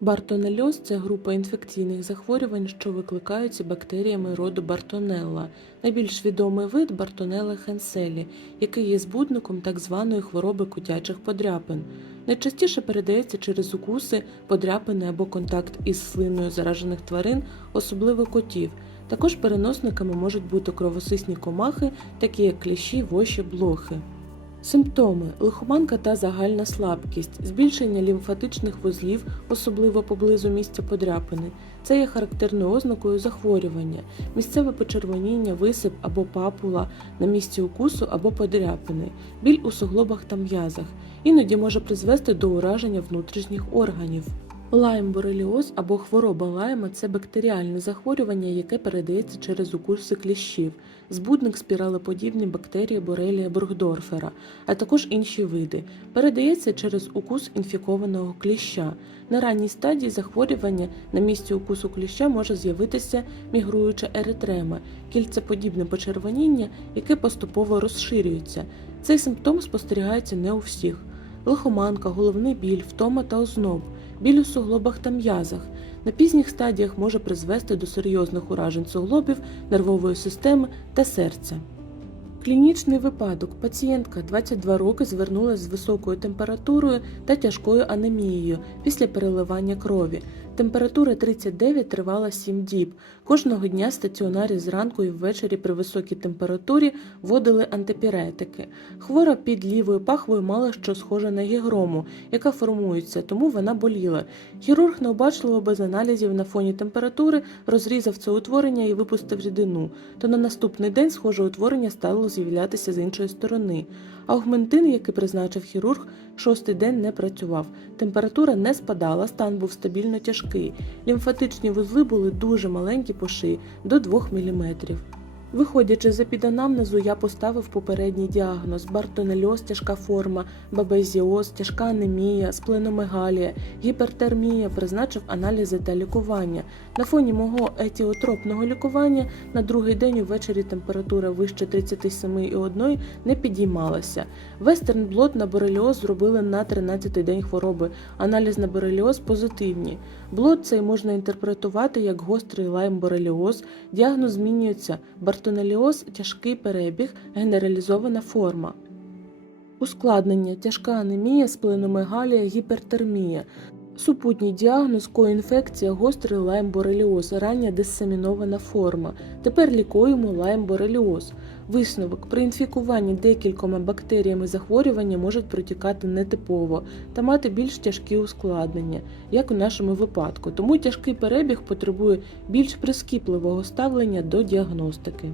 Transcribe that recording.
Бартонельоз – це група інфекційних захворювань, що викликаються бактеріями роду Бартонелла. Найбільш відомий вид Бартонелла хенселі, який є збудником так званої хвороби кутячих подряпин. Найчастіше передається через укуси, подряпини або контакт із слиною заражених тварин, особливо котів. Також переносниками можуть бути кровосисні комахи, такі як кліщі, воші, блохи. Симптоми лихоманка та загальна слабкість, збільшення лімфатичних вузлів, особливо поблизу місця подряпини. Це є характерною ознакою захворювання, місцеве почервоніння, висип або папула на місці укусу або подряпини, біль у суглобах та м'язах. Іноді може призвести до ураження внутрішніх органів. Лайм-бореліоз або хвороба лайма це бактеріальне захворювання, яке передається через укуси кліщів, збудник спіралеподібні бактерії Борелія Бургдорфера, а також інші види. Передається через укус інфікованого кліща. На ранній стадії захворювання на місці укусу кліща може з'явитися мігруюча еритрема, кільцеподібне почервоніння, яке поступово розширюється. Цей симптом спостерігається не у всіх. Лихоманка, головний біль, втома та озноб біль у суглобах та м'язах. На пізніх стадіях може призвести до серйозних уражень суглобів, нервової системи та серця. Клінічний випадок. Пацієнтка 22 роки звернулася з високою температурою та тяжкою анемією після переливання крові. Температура 39 тривала 7 діб. Кожного дня стаціонарі зранку і ввечері при високій температурі вводили антипіретики. Хвора під лівою пахвою мала що схоже на гігрому, яка формується, тому вона боліла. Хірург необачливо без аналізів на фоні температури розрізав це утворення і випустив рідину. То на наступний день схоже утворення стало з'являтися з іншої сторони. Аугментин, який призначив хірург, шостий день не працював. Температура не спадала, стан був стабільно тяжкий. Лімфатичні вузли були дуже маленькі по шиї до 2 мм. Виходячи з епіданамнезу, я поставив попередній діагноз: бартонельоз, тяжка форма, бабезіоз, тяжка анемія, спленомегалія, гіпертермія, призначив аналізи та лікування. На фоні мого етіотропного лікування на другий день увечері температура вище 37,1 не підіймалася. Вестерн блот на бореліоз зробили на 13-й день хвороби. Аналіз на бореліоз позитивні. Блот цей можна інтерпретувати як гострий лайм-бореліоз. Діагноз змінюється. Бартонеліоз – тяжкий перебіг, генералізована форма. Ускладнення, тяжка анемія, спленомегалія, гіпертермія. Супутній діагноз коінфекція, гострий лайм-бореліоз, рання диссемінована форма. Тепер лікуємо лайм-бореліоз. Висновок при інфікуванні декількома бактеріями захворювання можуть протікати нетипово та мати більш тяжкі ускладнення, як у нашому випадку. Тому тяжкий перебіг потребує більш прискіпливого ставлення до діагностики.